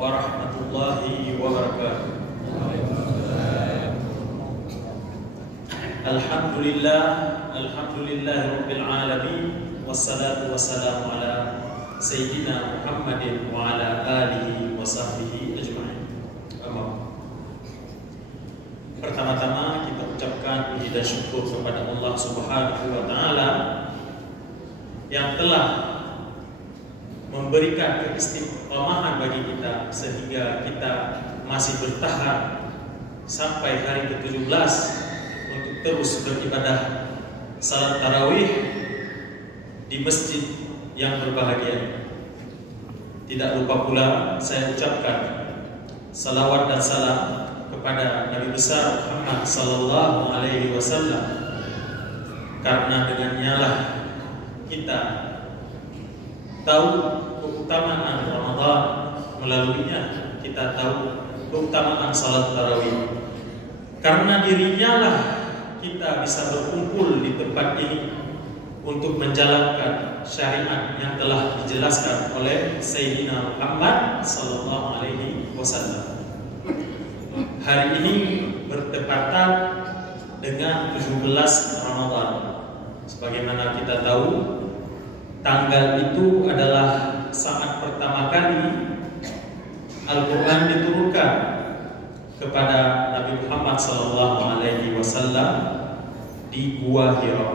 warahmatullahi wabarakatuh. Alhamdulillahirabbil alamin, wassalatu wassalamu ala sayyidina Muhammadin wa ala alihi wa sahbihi ajma'in. Pertama-tama kita ucapkan puji dan syukur kepada Allah Subhanahu wa taala yang telah memberikan keistiqomahan bagi kita sehingga kita masih bertahan sampai hari ke-17 untuk terus beribadah salat tarawih di masjid yang berbahagia. Tidak lupa pula saya ucapkan salawat dan salam kepada Nabi besar Muhammad sallallahu alaihi wasallam, karena dengannya lah kita tahu keutamaan Ramadan, melaluinya kita tahu keutamaan salat tarawih. Karena dirinya lah kita bisa berkumpul di tempat ini untuk menjalankan syariat yang telah dijelaskan oleh Sayyidina Muhammad sallallahu alaihi wasallam. Hari ini bertepatan dengan 17 Ramadan. Sebagaimana kita tahu, tanggal itu adalah saat pertama kali Al-Quran diturunkan kepada Nabi Muhammad SAW di Gua Hira.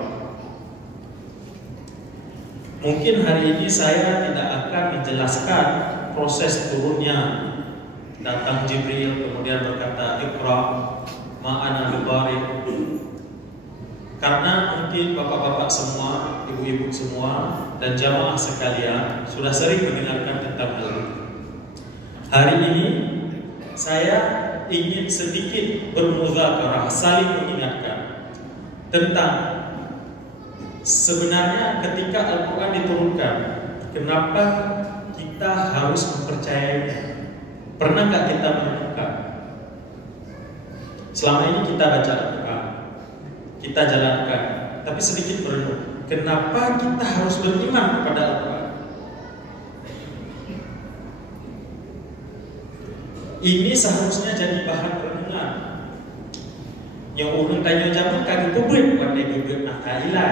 Mungkin hari ini saya tidak akan menjelaskan proses turunnya. Datang Jibril kemudian berkata, "Iqra ma ana biqari." Karena mungkin bapak-bapak semua, ibu-ibu semua, dan jamaah sekalian sudah sering mendengarkan tentang hal itu. Hari ini saya ingin sedikit bermudzakarah, saling mengingatkan tentang sebenarnya ketika Al-Quran diturunkan, kenapa kita harus mempercayainya? Pernah nggak kita menemukan? Selama ini kita baca Al-Quran, kita jalankan, tapi sedikit berenung, kenapa kita harus beriman kepada Al-Quran? Ini seharusnya jadi bahan renungan. Yang urun tanya zaman kami publik pada publik nakailah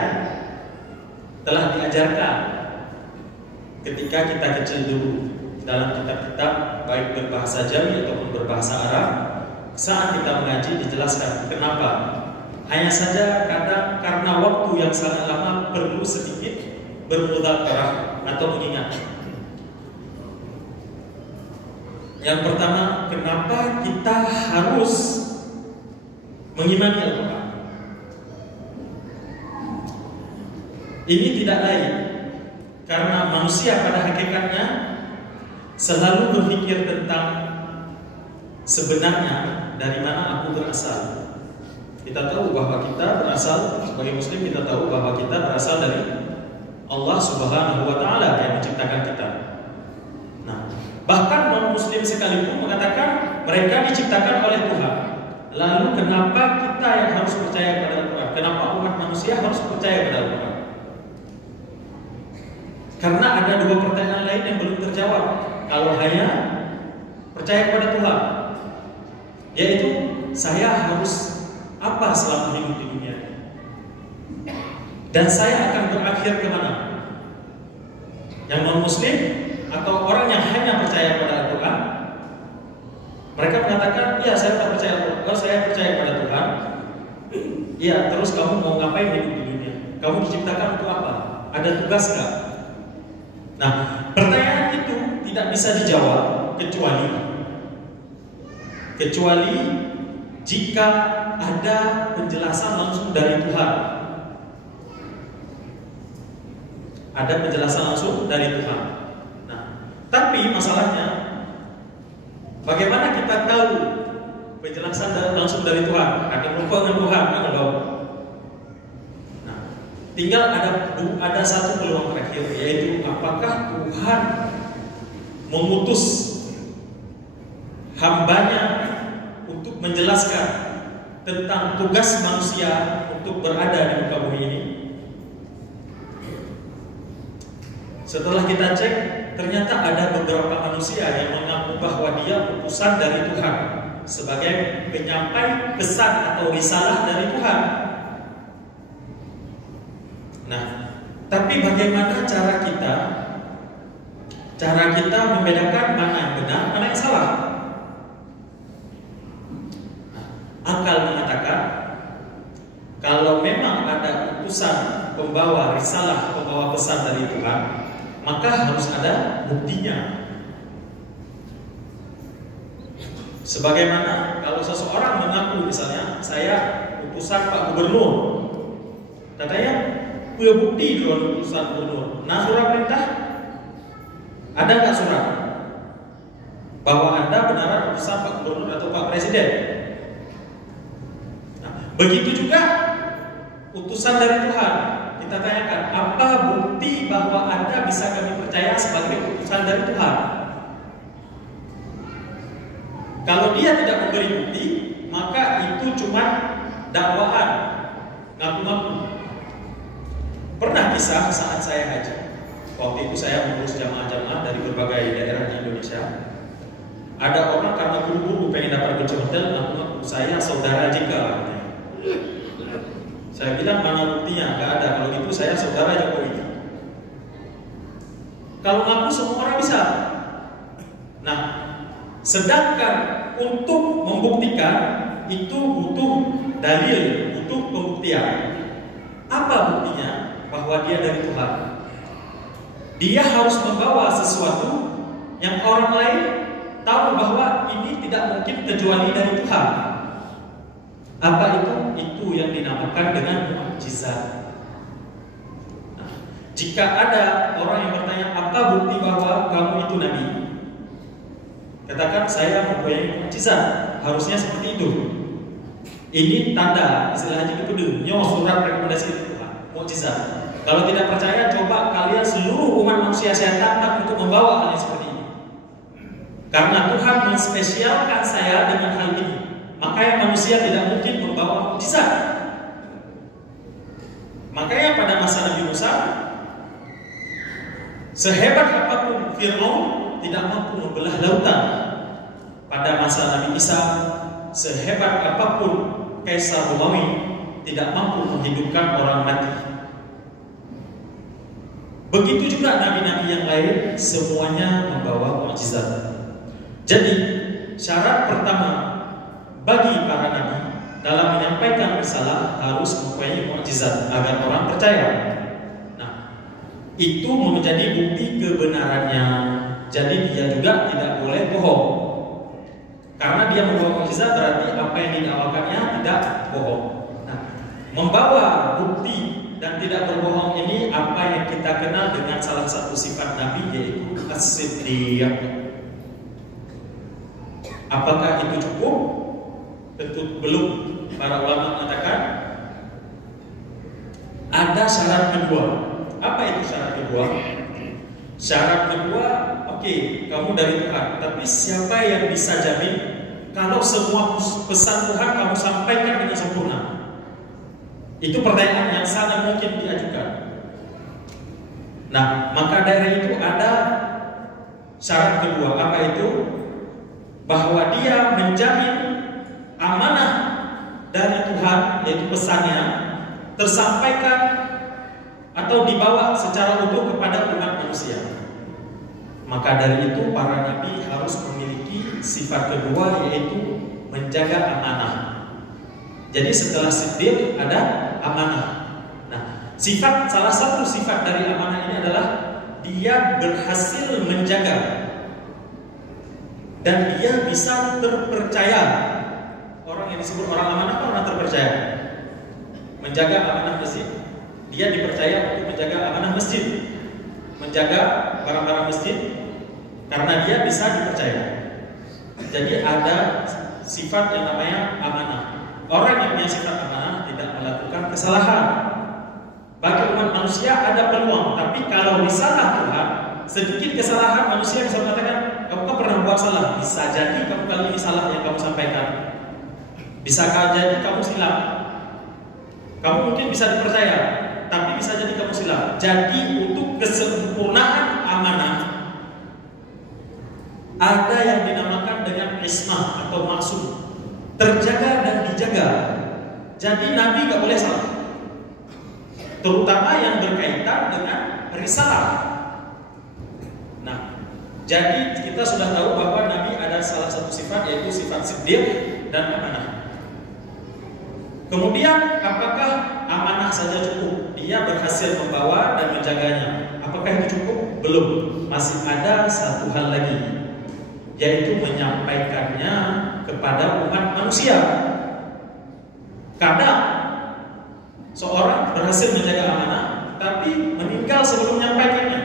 telah diajarkan ketika kita kecil dulu dalam kitab-kitab baik berbahasa Jawi ataupun berbahasa Arab. Saat kita mengaji dijelaskan kenapa. Hanya saja kadang karena waktu yang sangat lama perlu sedikit bermudzakarah atau mengingat. Yang pertama, kenapa kita harus mengimani Al-Quran? Ini tidak lain karena manusia pada hakikatnya selalu berpikir tentang sebenarnya dari mana aku berasal. Kita tahu bahwa kita berasal sebagai Muslim, kita tahu bahwa kita berasal dari Allah Subhanahu wa taala yang menciptakan kita. Nah, bahkan non-Muslim sekalipun mengatakan mereka diciptakan oleh Tuhan. Lalu kenapa kita yang harus percaya kepada Al-Quran? Kenapa umat manusia harus percaya kepada Al-Quran? Karena ada dua pertanyaan lain yang belum terjawab kalau hanya percaya kepada Tuhan, yaitu saya harus apa selama hidup di dunia ini? Dan saya akan berakhir kemana? Yang non-Muslim atau orang yang hanya percaya pada Al-Quran, mereka mengatakan, iya saya tak percaya Al-Quran, saya percaya pada Tuhan. Iya, terus kamu mau ngapain hidup di dunia? Kamu diciptakan untuk apa? Ada tugas nggak? Nah, pertanyaan itu tidak bisa dijawab kecuali jika ada penjelasan langsung dari Tuhan. Ada penjelasan langsung dari Tuhan. Nah, tapi masalahnya bagaimana kita tahu penjelasan langsung dari Tuhan? Ada dengan Tuhan, kan tahu. Nah, tinggal ada satu peluang terakhir, yaitu apakah Tuhan mengutus hambanya untuk menjelaskan tentang tugas manusia untuk berada di muka bumi ini. Setelah kita cek, ternyata ada beberapa manusia yang mengaku bahwa bahwa dia utusan dari Tuhan, sebagai penyampai pesan atau risalah dari Tuhan. Nah, tapi bagaimana cara kita membedakan mana yang benar, mana yang salah? Akal mengatakan kalau memang ada utusan pembawa risalah, pembawa pesan dari Tuhan, maka harus ada buktinya. Sebagaimana kalau seseorang mengaku misalnya, saya utusan Pak Gubernur, katanya punya bukti dulu utusan gubernur. Nah, surat perintah ada nggak surat bahwa Anda benaran utusan Pak Gubernur atau Pak Presiden? Nah, begitu juga utusan dari Tuhan. Kita tanyakan, apa bukti bahwa Anda bisa kami percaya sebagai utusan dari Tuhan? Kalau dia tidak memberi bukti, maka itu cuma dakwaan, ngaku-ngaku. Pernah kisah saat saya haji. Waktu itu saya mengurus jamaah-jamaah dari berbagai daerah di Indonesia. Ada orang karena buru-buru pengen dapat kunci hotel, ngaku-ngaku saya saudara Jika. Saya bilang, mana buktinya? Gak ada. Kalau gitu saya saudara Jokowi. Kalau ngaku semua orang bisa. Nah, sedangkan untuk membuktikan itu butuh dalil, butuh pembuktian. Apa buktinya bahwa dia dari Tuhan? Dia harus membawa sesuatu yang orang lain tahu bahwa ini tidak mungkin kecuali dari Tuhan. Apa itu? Itu yang dinamakan dengan mukjizat. Nah, jika ada orang yang bertanya, apa bukti bahwa kamu itu nabi? Katakan, saya mempunyai mukjizat. Harusnya seperti itu. Ini tanda, istilah haji itu surat rekomendasi Tuhan, mukjizat. Kalau tidak percaya, coba kalian seluruh umat manusia saya tantang untuk membawa hal yang seperti ini. Karena Tuhan menspesialkan saya dengan hal ini, makanya manusia tidak mungkin membawa mukjizat. Makanya pada masa Nabi Musa, sehebat apapun Fir'aun tidak mampu membelah lautan. Pada masa Nabi Isa, sehebat apapun Kaisar Romawi tidak mampu menghidupkan orang mati. Begitu juga nabi-nabi yang lain, semuanya membawa mukjizat. Jadi syarat pertama bagi para nabi dalam menyampaikan risalah harus mempunyai mukjizat agar orang percaya. Nah, itu menjadi bukti kebenarannya. Jadi dia juga tidak boleh bohong. Karena dia membawa mukjizat berarti apa yang didakwakannya tidak bohong. Nah, membawa bukti dan tidak berbohong ini apa yang kita kenal dengan salah satu sifat Nabi, yaitu as-siddiq. Apakah itu cukup? Tentu belum. Para ulama mengatakan ada syarat kedua. Apa itu syarat kedua? Syarat kedua, oke, kamu dari Tuhan, tapi siapa yang bisa jamin kalau semua pesan Tuhan kamu sampaikan dengan sempurna? Itu pertanyaan yang sangat mungkin diajukan. Nah, maka dari itu ada syarat kedua. Apa itu? Bahwa dia menjamin amanah dari Tuhan, yaitu pesannya, tersampaikan atau dibawa secara utuh kepada umat manusia. Maka dari itu para nabi harus memiliki sifat kedua, yaitu menjaga amanah. Jadi setelah siddiq ada amanah. Nah, salah satu sifat dari amanah ini adalah dia berhasil menjaga dan dia bisa terpercaya. Orang yang disebut orang amanah kan orang terpercaya. Menjaga amanah masjid, dia dipercaya untuk menjaga amanah masjid, menjaga barang-barang masjid, karena dia bisa dipercaya. Jadi ada sifat yang namanya amanah. Orang yang punya sifat amanah tidak melakukan kesalahan. Bagi umat manusia ada peluang, tapi kalau risalah Tuhan, sedikit kesalahan manusia bisa mengatakan, kamu kan pernah buat salah. Bisa jadi kamu kali ini salah yang kamu sampaikan. Bisa jadi kamu silap. Kamu mungkin bisa dipercaya, tapi bisa jadi kamu silap. Jadi untuk kesempurnaan amanah, ada yang dinamakan dikatakan dengan ismah atau maksum, terjaga dan dijaga. Jadi Nabi nggak boleh salah, terutama yang berkaitan dengan risalah. Nah, jadi kita sudah tahu bahwa Nabi ada salah satu sifat, yaitu sifat siddiq dan amanah. Kemudian, apakah amanah saja cukup? Dia berhasil membawa dan menjaganya. Apakah itu cukup? Belum. Masih ada satu hal lagi, yaitu menyampaikannya kepada umat manusia. Kadang seorang berhasil menjaga amanah, tapi meninggal sebelum menyampaikannya.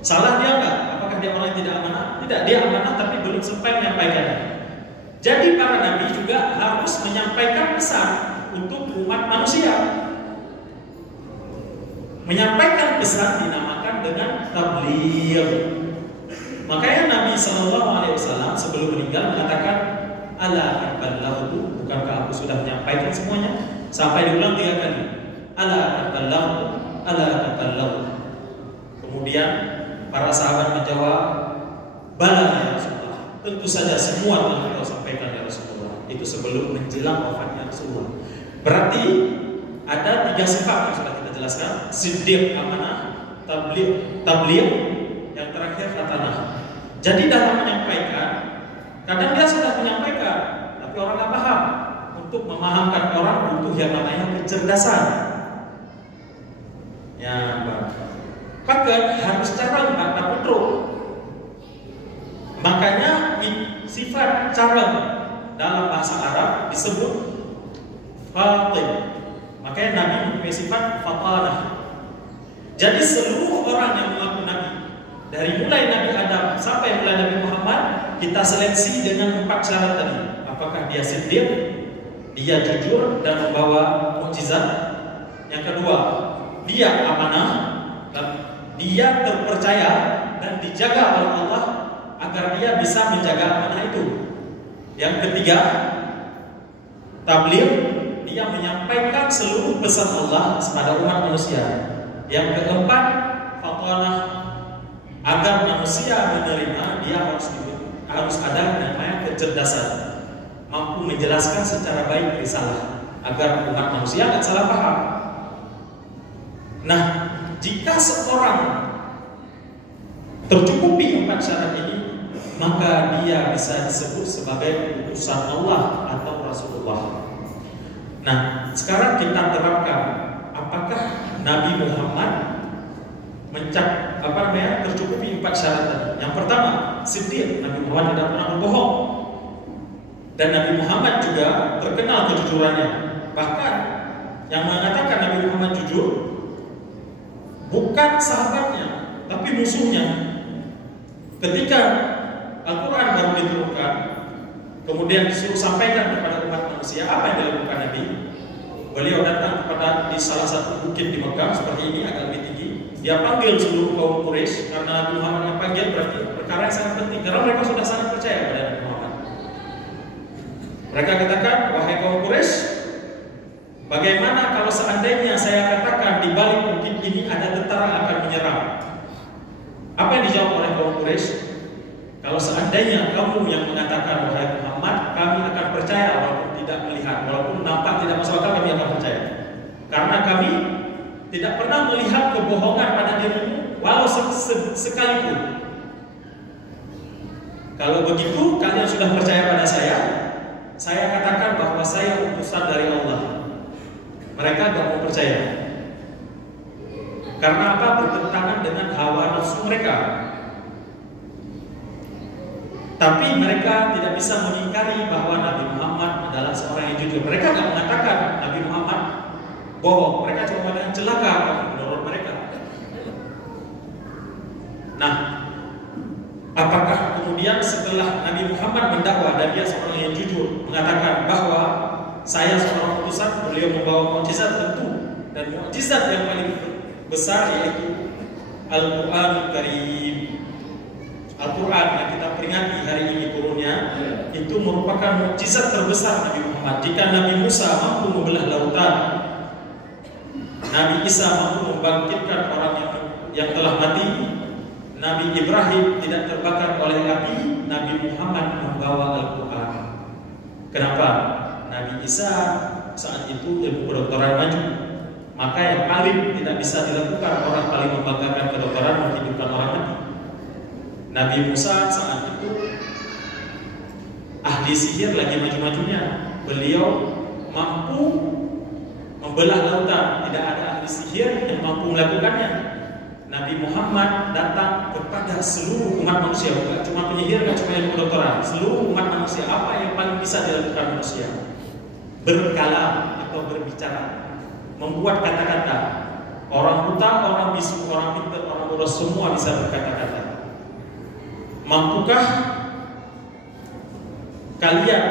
Salah dia enggak? Apakah dia orang yang tidak amanah? Tidak, dia amanah tapi belum sempat menyampaikannya. Jadi para nabi juga harus menyampaikan pesan untuk umat manusia. Menyampaikan pesan dinamakan dengan tabligh. Makanya Nabi SAW sebelum meninggal mengatakan, ala qad ballaghtu, bukankah aku sudah menyampaikan semuanya? Sampai diulang 3 kali. Ala qad ballaghtu, ala qad ballaghtu. Kemudian para sahabat menjawab, bala ya Rasulullah, tentu saja semua telah engkau sampaikan ya Rasulullah. Itu sebelum menjelang wafatnya Rasulullah. Berarti ada 3 sifat yang sudah kita jelaskan: siddiq, amanah, tabligh, yang terakhir khatanah. Jadi dalam menyampaikan, kadang dia sudah menyampaikan, tapi orang nggak paham. Untuk memahamkan orang butuh yang namanya kecerdasan. Ya, maka harus cara kata putruk. Makanya sifat cara dalam bahasa Arab disebut fatin. Makanya Nabi mempunyai sifat fatanah. Jadi seluruh orang yang mengaku Nabi, dari mulai Nabi Adam sampai mulai Nabi Muhammad, kita seleksi dengan 4 syarat tadi. Apakah dia siddiq, dia jujur dan membawa mukjizat. Yang kedua, dia amanah, dan dia terpercaya dan dijaga oleh Allah agar dia bisa menjaga amanah itu. Yang ketiga, tabligh, dia menyampaikan seluruh pesan Allah kepada umat manusia. Yang keempat, fatanah, agar manusia menerima, dia harus ada namanya kecerdasan, mampu menjelaskan secara baik risalah agar umat manusia tidak salah paham. Nah, jika seorang tercukupi 4 syarat ini, maka dia bisa disebut sebagai utusan Allah atau Rasulullah. Nah, sekarang kita terapkan, apakah Nabi Muhammad tercukupi 4 syarat tadi? Yang pertama, siddiq, Nabi Muhammad tidak pernah berbohong. Dan Nabi Muhammad juga terkenal kejujurannya. Bahkan yang mengatakan Nabi Muhammad jujur bukan sahabatnya, tapi musuhnya. Ketika Al-Quran baru diturunkan, kemudian disuruh sampaikan kepada umat manusia, apa yang dilakukan Nabi? Beliau datang kepada di salah satu bukit di Mekah seperti ini, agak lebih tinggi. Dia panggil seluruh kaum Quraisy, karena Nabi Muhammad yang panggil berarti perkara yang sangat penting, karena mereka sudah sangat percaya pada Nabi Muhammad. Mereka katakan, wahai kaum Quraisy, bagaimana kalau seandainya saya katakan di balik bukit ini ada tentara akan menyerang? Apa yang dijawab oleh kaum Quraisy? Kalau seandainya kamu yang mengatakan wahai Muhammad, kami akan percaya walaupun tidak melihat, walaupun nampak tidak masuk akal, kami akan percaya. Karena kami tidak pernah melihat kebohongan pada dirimu walau sekalipun. Kalau begitu kalian sudah percaya pada saya katakan bahwa saya utusan dari Allah. Mereka tidak mau percaya. Karena apa? Bertentangan dengan hawa nafsu mereka. Tapi mereka tidak bisa mengingkari bahwa Nabi Muhammad adalah seorang yang jujur. Mereka tidak mengatakan Nabi Muhammad bohong. Mereka cuma mengatakan celaka menurut mereka. Nah, apakah kemudian setelah Nabi Muhammad mendakwah dan dia seorang yang jujur mengatakan bahwa saya seorang utusan, beliau membawa mukjizat? Tentu. Dan mukjizat yang paling besar yaitu Al-Quran Karim. Al-Quran yang kita peringati hari ini turunnya, itu merupakan mukjizat terbesar Nabi Muhammad. Jika Nabi Musa mampu membelah lautan, Nabi Isa mampu membangkitkan orang yang telah mati, Nabi Ibrahim tidak terbakar oleh api, Nabi Nabi Muhammad membawa Al-Quran. Kenapa? Nabi Isa saat itu ilmu kedokteran maju, maka yang paling tidak bisa dilakukan, orang paling membanggakan kedokteran, menghidupkan orang mati. Nabi Musa saat itu ahli sihir lagi maju-majunya, beliau mampu membelah lautan, tidak ada ahli sihir yang mampu melakukannya. Nabi Muhammad datang kepada seluruh umat manusia, bukan cuma penyihir, bukan cuma ilmu kedokteran, seluruh umat manusia. Apa yang paling bisa dilakukan manusia? Berkalam atau berbicara, membuat kata-kata. Orang buta, orang bisu, orang pintar, orang bodoh, semua bisa berkata-kata. Mampukah kalian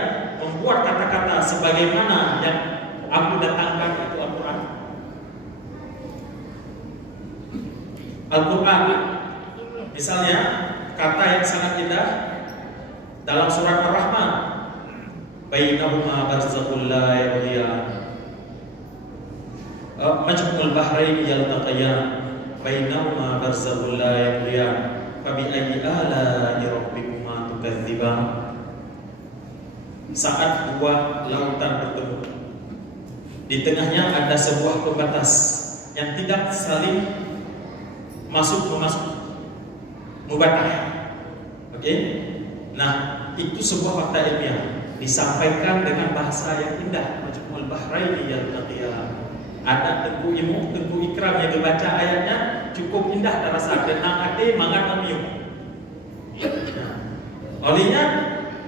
membuat kata-kata sebagaimana yang aku datangkan, itu Al-Quran? Al-Quran, misalnya kata yang sangat indah dalam surat Ar-Rahman, bainahuma barzakhul la yabghiyan, majmul bahrain yaltaqiyan, bainahuma barzakhul la yabghiyan, fa bi ayyi ala'i rabbikuma tukadziban. Saat dua lautan bertemu, di tengahnya ada sebuah pembatas yang tidak saling masuk mubatah. Oke? Nah, itu sebuah fakta ilmiah disampaikan dengan bahasa yang indah. Majmul bahraini yaltaqiyan. Ada Tengku Imam, Tengku Ikram yang dibaca ayatnya cukup indah terasa, tenang ate mangan amiu. Olehnya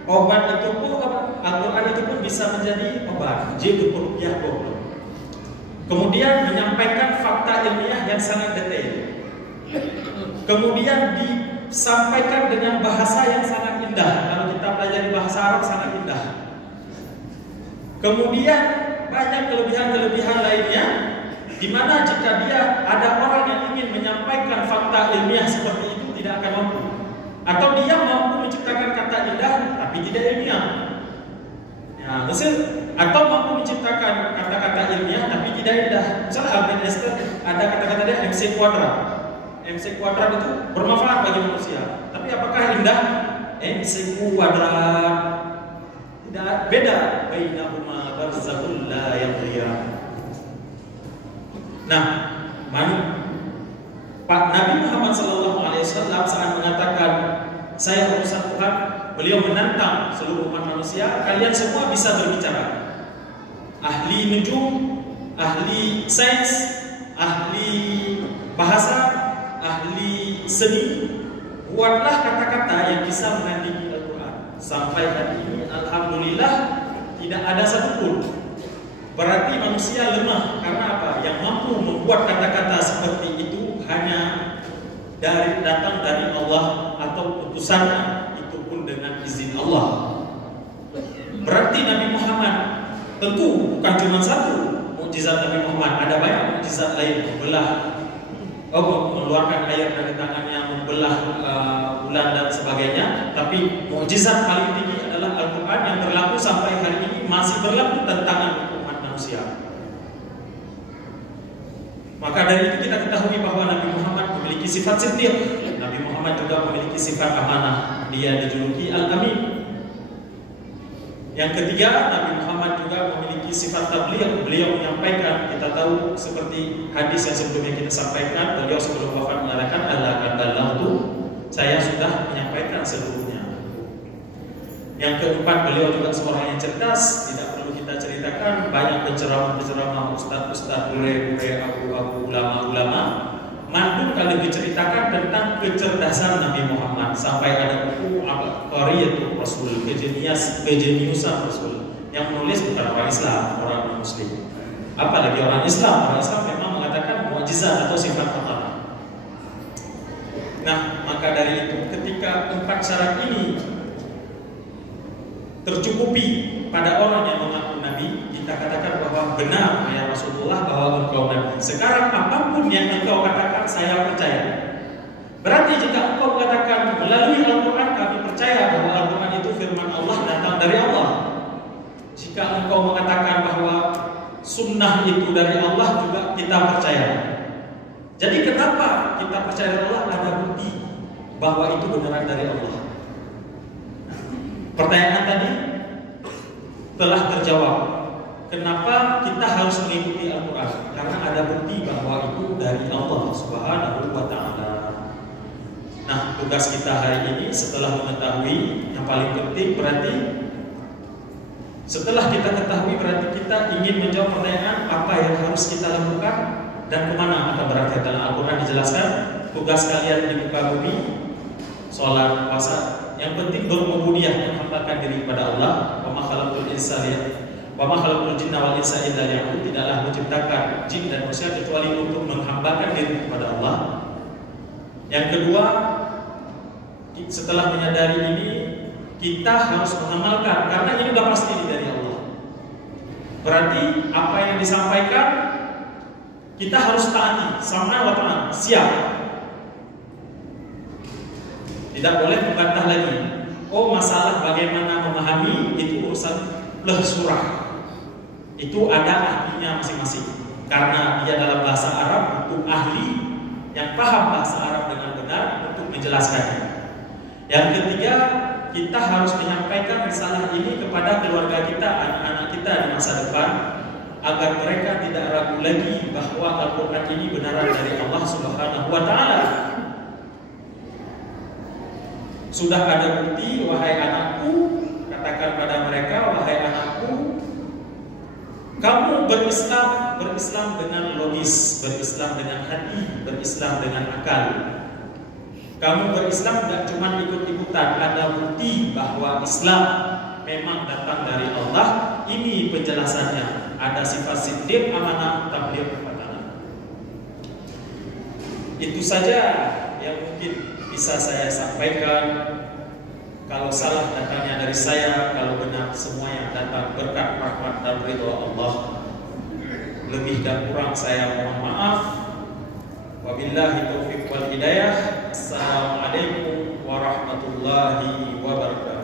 obat itu pun, Al-Quran itu pun bisa menjadi obat. Jadi rupiah goblok. Kemudian menyampaikan fakta ilmiah yang sangat detail. Kemudian disampaikan dengan bahasa yang sangat indah. Kalau kita pelajari bahasa Arab sangat indah. Kemudian banyak kelebihan-kelebihan lainnya, di mana jika dia ada orang yang ingin menyampaikan fakta ilmiah seperti itu tidak akan mampu, atau dia mampu menciptakan kata indah tapi tidak ilmiah. Ya, atau mampu menciptakan kata-kata ilmiah tapi tidak indah. Misalnya Albert Einstein ada kata-kata dia MC kuadrat. MC kuadrat itu bermanfaat bagi manusia, tapi apakah indah? MC kuadrat tidak, beda. Bainahuma barzakhul la yabghiyan. Nah, Pak Nabi Muhammad SAW saat mengatakan saya utusan Tuhan, beliau menantang seluruh umat manusia, kalian semua bisa berbicara. Ahli nujum, ahli sains, ahli bahasa, ahli seni, buatlah kata-kata yang bisa menandingi Al-Quran. Sampai hari ini alhamdulillah tidak ada satupun. Berarti manusia lemah. Karena apa? Yang mampu membuat kata-kata seperti itu hanya datang dari Allah atau utusannya, itu pun dengan izin Allah. Berarti Nabi Muhammad tentu bukan cuma satu mukjizat Nabi Muhammad, ada banyak mukjizat lain. Mengeluarkan air dari tangannya, membelah bulan dan sebagainya. Tapi mukjizat paling tinggi adalah Al-Quran yang berlaku sampai hari ini, masih berlaku tentang umat manusia. Maka dari itu kita ketahui bahwa Nabi Muhammad memiliki sifat siddiq. Nabi Muhammad juga memiliki sifat amanah. Dia dijuluki Al-Amin. Yang ketiga, Nabi Muhammad juga memiliki sifat tabligh. Beliau menyampaikan, kita tahu seperti hadis yang sebelumnya kita sampaikan, beliau sebelum wafat mengatakan, Allah kadallahu, saya sudah menyampaikan seluruhnya. Yang keempat, beliau juga seorang yang cerdas. Tidak perlu kita ceritakan, banyak penceramah-penceramah, ustaz-ustaz, guru-guru, abu-abu, ulama-ulama mandul kalau diceritakan tentang kecerdasan Nabi Muhammad. Sampai ada buku Qariyatul Rasul, kejeniusan Rasul, yang menulis bukan orang Islam, orang Muslim. Apalagi orang Islam. Orang Islam memang mengatakan mukjizat atau sifat amanah. Nah, maka dari itu ketika empat syarat ini tercukupi pada orang yang mengaku Nabi, kita katakan bahwa benar ya Rasulullah bahwa engkau Nabi. Sekarang apapun yang engkau katakan saya percaya. Berarti jika engkau mengatakan melalui Al-Quran kami percaya bahwa Al-Quran itu firman Allah datang dari Allah. Jika engkau mengatakan bahwa sunnah itu dari Allah juga kita percaya. Jadi kenapa kita percaya Allah? Ada bukti bahwa itu beneran dari Allah. Pertanyaan tadi telah terjawab. Kenapa kita harus mengikuti Al-Quran? Karena ada bukti bahwa itu dari Allah Subhanahu wa Ta'ala. Nah, tugas kita hari ini setelah mengetahui yang paling penting berarti setelah kita ketahui berarti kita ingin menjawab pertanyaan apa yang harus kita lakukan dan kemana akan berakhir. Dalam Al-Quran dijelaskan tugas kalian di muka bumi sholat, puasa. Yang penting berubudiyah, menghambakan diri kepada Allah. Wa ma khalaqtul jinna wal insa illa liya'budun. Tidaklah menciptakan jin dan manusia kecuali untuk menghambakan diri kepada Allah. Yang kedua, setelah menyadari ini kita harus mengamalkan karena ini sudah pasti dari Allah. Berarti apa yang disampaikan kita harus taati, sama wa ta'ala, siap. Tidak boleh membantah lagi. Oh, masalah bagaimana memahami itu urusan surah. Itu ada ahlinya masing-masing. Karena dia dalam bahasa Arab butuh ahli yang paham bahasa Arab dengan benar untuk menjelaskannya. Yang ketiga, kita harus menyampaikan risalah ini kepada keluarga kita, anak-anak kita di masa depan, agar mereka tidak ragu lagi bahwa Al-Quran ini benaran dari Allah Subhanahu wa Ta'ala. Sudah ada bukti, wahai anakku, katakan pada mereka, wahai anakku, kamu berislam dengan logis, berislam dengan hati, berislam dengan akal. Kamu berislam tidak cuma ikut-ikutan, ada bukti bahwa Islam memang datang dari Allah. Ini penjelasannya. Ada sifat siddiq, amanah, tabligh, fatana. Itu saja yang mungkin bisa saya sampaikan. Kalau salah datangnya dari saya, kalau benar semua yang datang berkat rahmat dan ridha Allah. Lebih dan kurang saya mohon maaf. Wabillahi taufiq wal hidayah. Assalamualaikum warahmatullahi wabarakatuh.